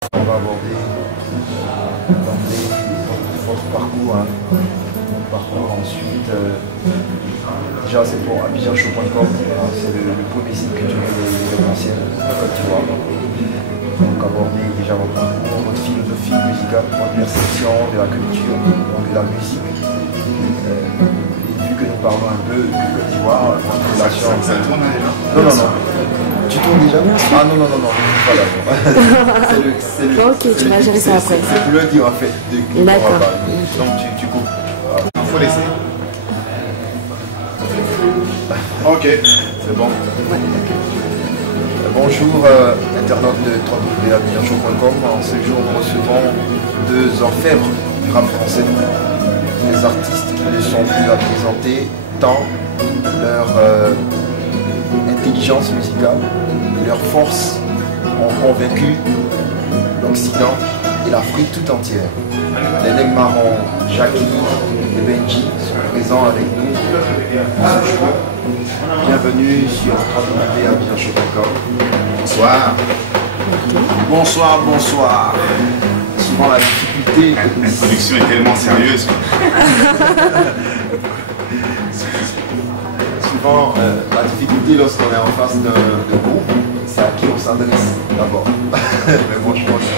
On va aborder votre parcours, hein. Votre parcours ensuite. Déjà, c'est pour abidjanshow.com, c'est le premier site culturel événementiel de Côte d'Ivoire. Donc, aborder déjà votre parcours, votre philosophie musicale, votre perception de la culture, donc de la musique. Et vu que nous parlons un peu de Côte d'Ivoire, votre relation. Ça tourne déjà? Non, non, non. Tu tournes déjà? Ah non, non, non, non. Voilà. Ok, tu vas gérer ça après. C'est le dire en fait. D'accord. Donc tu coupes. Il faut laisser. Ok. C'est bon. Bonjour, internautes de www.abidjanshow.com. En ce jour, nous recevons deux orfèvres du rap français. Des artistes qui ne sont plus à présenter tant leur intelligence musicale et leur force ont convaincu l'Occident et l'Afrique tout entière. Les Nègres Marrons, Jackie et Benji sont présents avec nous ce jour. Bienvenue sur www.abidjanshow.com. Bonsoir. Bonsoir, bonsoir. Souvent la difficulté. L'introduction est tellement sérieuse. Souvent la difficulté lorsqu'on est en face de groupe, c'est à qui on s'adresse d'abord. Mais moi je pense que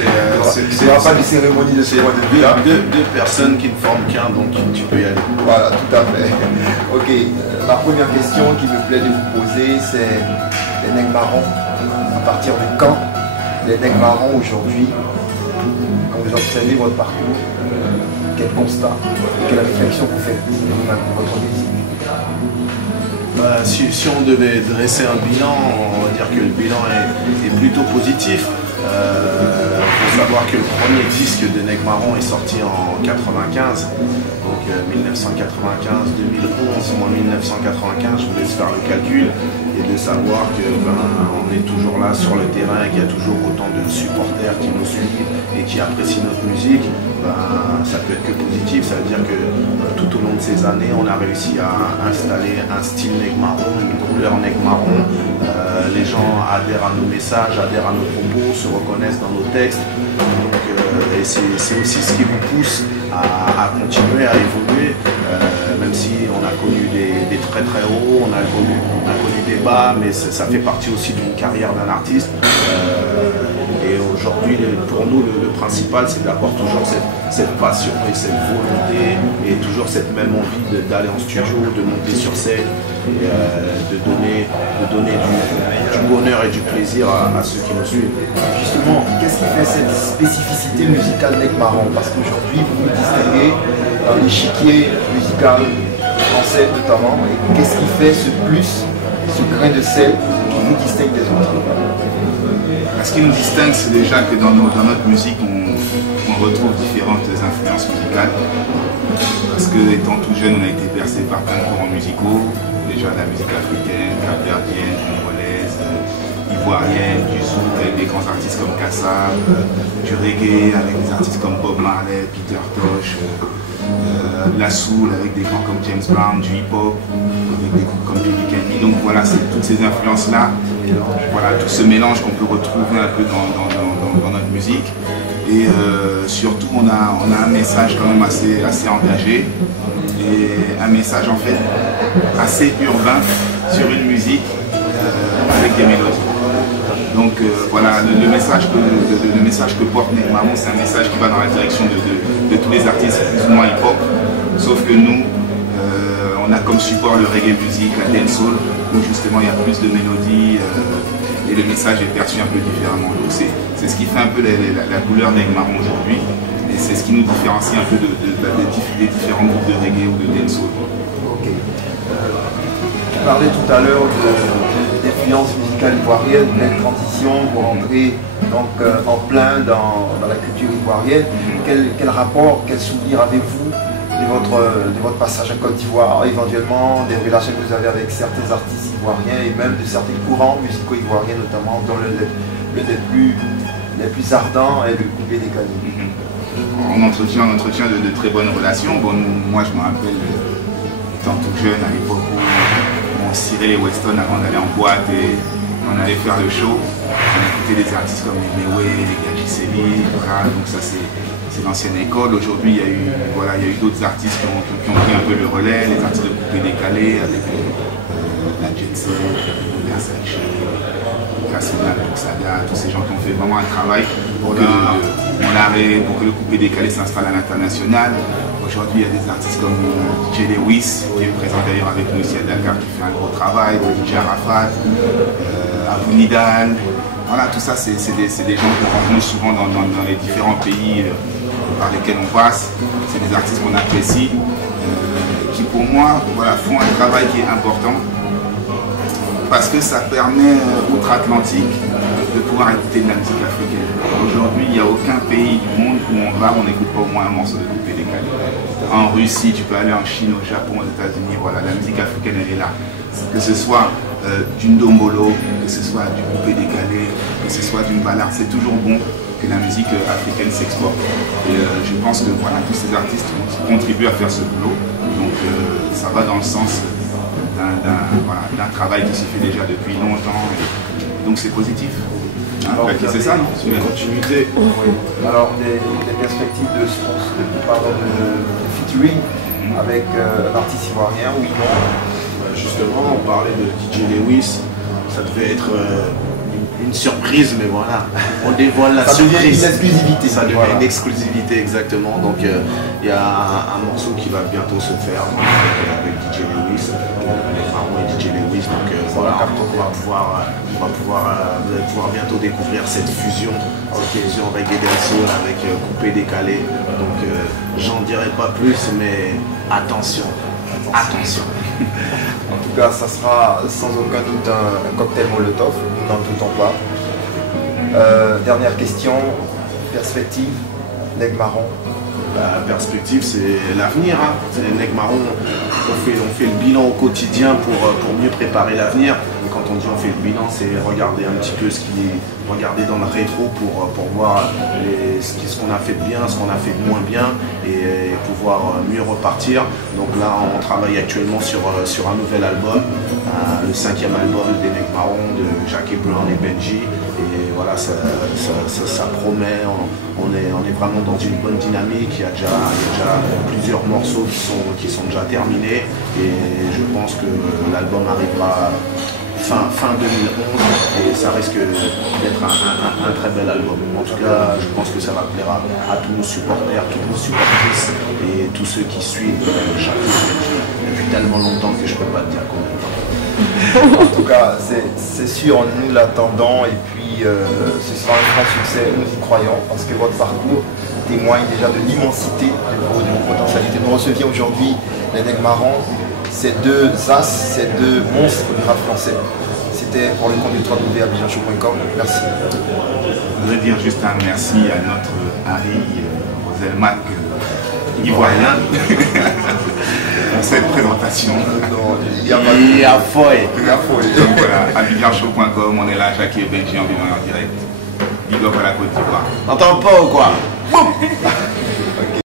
il n'y aura pas de cérémonie de ce point de vue là. Deux personnes qui ne forment qu'un, donc tu peux y aller. Voilà, tout à fait. Ok, la première question qui me plaît de vous poser, c'est les Nègres Marrons. À partir de quand les Nègres Marrons aujourd'hui, quand vous observez votre parcours, quel constat, quelle réflexion vous faites vous-même de votre musique? Si on devait dresser un bilan, on va dire que le bilan est plutôt positif. Il faut savoir que le premier disque de Nègres Marrons est sorti en 95, donc 1995, 2011, moi 1995, je vous laisse faire le calcul et de savoir que on est toujours là sur le terrain et qu'il y a toujours autant de supporters qui nous suivent et qui apprécient notre musique. Ça peut être que positif, ça veut dire que tout au long de ces années, on a réussi à installer un style Nègres Marrons, une couleur Nègres Marrons. Les gens adhèrent à nos messages, adhèrent à nos propos, se reconnaissent dans nos textes. Donc, et c'est aussi ce qui vous pousse à continuer, à évoluer, même si on a connu des très très hauts, on a connu des bas, mais ça fait partie aussi d'une carrière d'un artiste. Et aujourd'hui, pour nous, le principal, c'est d'avoir toujours cette passion et cette volonté et toujours cette même envie d'aller en studio, de monter sur scène et de donner du bonheur et du plaisir à ceux qui nous suivent. Justement, qu'est-ce qui fait cette spécificité musicale Nègres Marrons? Parce qu'aujourd'hui, vous vous distinguez dans l'échiquier musical français notamment. Et qu'est-ce qui fait ce plus, ce grain de sel qui vous distingue des autres? Ce qui nous distingue, c'est déjà que dans notre musique, on retrouve différentes influences musicales. Parce que étant tout jeune, on a été bercé par plein de courants musicaux. Déjà la musique africaine, capverdienne, congolaise, ivoirienne, du zouk avec des grands artistes comme Kassab, du reggae avec des artistes comme Bob Marley, Peter Tosh, de la soul avec des grands comme James Brown, du hip-hop avec des groupes comme Baby Kenny. Donc voilà, c'est toutes ces influences-là, voilà, tout ce mélange qu'on peut retrouver un peu dans notre musique. Et surtout, on a un message quand même assez engagé et un message en fait assez urbain sur une musique avec des mélodies. Donc voilà, le message que porte Nègres Marrons, c'est un message qui va dans la direction de tous les artistes plus ou moins hip-hop, sauf que nous, on a comme support le reggae music, la dancehall, où justement il y a plus de mélodies et le message est perçu un peu différemment. Donc c'est ce qui fait un peu la couleur Nègres Marrons aujourd'hui, et c'est ce qui nous différencie un peu des différents groupes de reggae ou de dancehall. Ok. Tu parlais tout à l'heure d'influence musicale ivoirienne, de transition pour entrer donc, en plein dans la culture ivoirienne. Quel rapport, quel souvenir avez-vous de votre passage à Côte d'Ivoire, éventuellement des relations que vous avez avec certains artistes ivoiriens et même de certains courants musicaux ivoiriens, notamment dont les plus ardents est le coupé des Canines? On entretient de très bonnes relations. Bon, moi je me rappelle, étant tout jeune à l'époque où on cirait les Weston avant d'aller en boîte et on allait faire le show. On a écouté des artistes comme les Mewe, les Gagiseli, voilà, donc ça c'est l'ancienne école. Aujourd'hui, il y a eu d'autres artistes qui ont pris un peu le relais, les artistes de coupé décalé avec la Jet Set, Versace, Cassonal, Saga, tous ces gens qui ont fait vraiment un travail pour que le coupé décalé s'installe à l'international. Aujourd'hui, il y a des artistes comme DJ Lewis, qui est présent d'ailleurs avec nous ici à Dakar, qui fait un gros travail, DJ Arafat, Abou Nidal. Voilà, tout ça, c'est des gens qu'on rencontre souvent dans les différents pays par lesquels on passe. C'est des artistes qu'on apprécie, qui pour moi font un travail qui est important parce que ça permet outre-Atlantique de pouvoir écouter de la musique africaine. Aujourd'hui, il n'y a aucun pays du monde où on va, on n'écoute pas au moins un morceau de coupé décalé. En Russie, tu peux aller en Chine, au Japon, aux États-Unis, voilà, la musique africaine elle est là. Que ce soit d'une dombolo, que ce soit du coupé décalé, que ce soit d'une balade, c'est toujours bon que la musique africaine s'exporte. Et je pense que voilà, tous ces artistes contribuent à faire ce boulot. Donc ça va dans le sens d'un travail qui se fait déjà depuis longtemps. Et donc c'est positif. C'est ça, non? C'est une continuité. Oui. Alors des perspectives de featuring avec un artiste ivoirien, oui, non? Justement, on parlait de DJ Lewis, ça devait être une surprise, mais voilà, on dévoile la surprise. Ça devient une exclusivité. Ça devient une exclusivité, exactement. Donc il y a un morceau qui va bientôt se faire avec DJ Lewis, les parents et DJ Lewis. Donc voilà, vous allez pouvoir bientôt découvrir cette fusion reggae dancehall avec coupé décalé. Donc j'en dirai pas plus, mais attention. En tout cas, ça sera sans aucun doute un cocktail Molotov, nous n'en doutons pas. Dernière question, perspective, Neg Marron. La perspective, c'est l'avenir. Hein. Neg Marron, on fait le bilan au quotidien pour mieux préparer l'avenir. Et quand on dit on fait le bilan, c'est regarder un petit peu regarder dans le rétro pour voir ce qu'on a fait de bien, ce qu'on a fait de moins bien et pouvoir mieux repartir. Donc là, on travaille actuellement sur un nouvel album, le 5e album des Neg Marron de Jackie Brown et Benji. Et voilà, ça promet, on est vraiment dans une bonne dynamique. Il y a déjà plusieurs morceaux qui sont déjà terminés et je pense que l'album arrivera fin 2011 et ça risque d'être un très bel album. En tout cas, je pense que ça va plaire à tous nos supporters, toutes nos supportrices et tous ceux qui suivent Jackie Benji depuis tellement longtemps que je ne peux pas te dire combien de temps. En tout cas, c'est sûr, nous l'attendons et puis ce sera un grand succès, nous y croyons, parce que votre parcours témoigne déjà de l'immensité de vos potentialités. Nous recevions aujourd'hui les Neg Marron, ces deux as, ces deux monstres du rap français. C'était pour le compte du www.abidjanshow.com. Merci. Je voudrais dire juste un merci à notre Harry Roselmac ivoirien pour cette présentation. Il y a foy. Donc voilà, abidjanshow.com, on est là, Jackie et Benji en vivant en direct. Big up à la Côte d'Ivoire. T'entends pas ou quoi?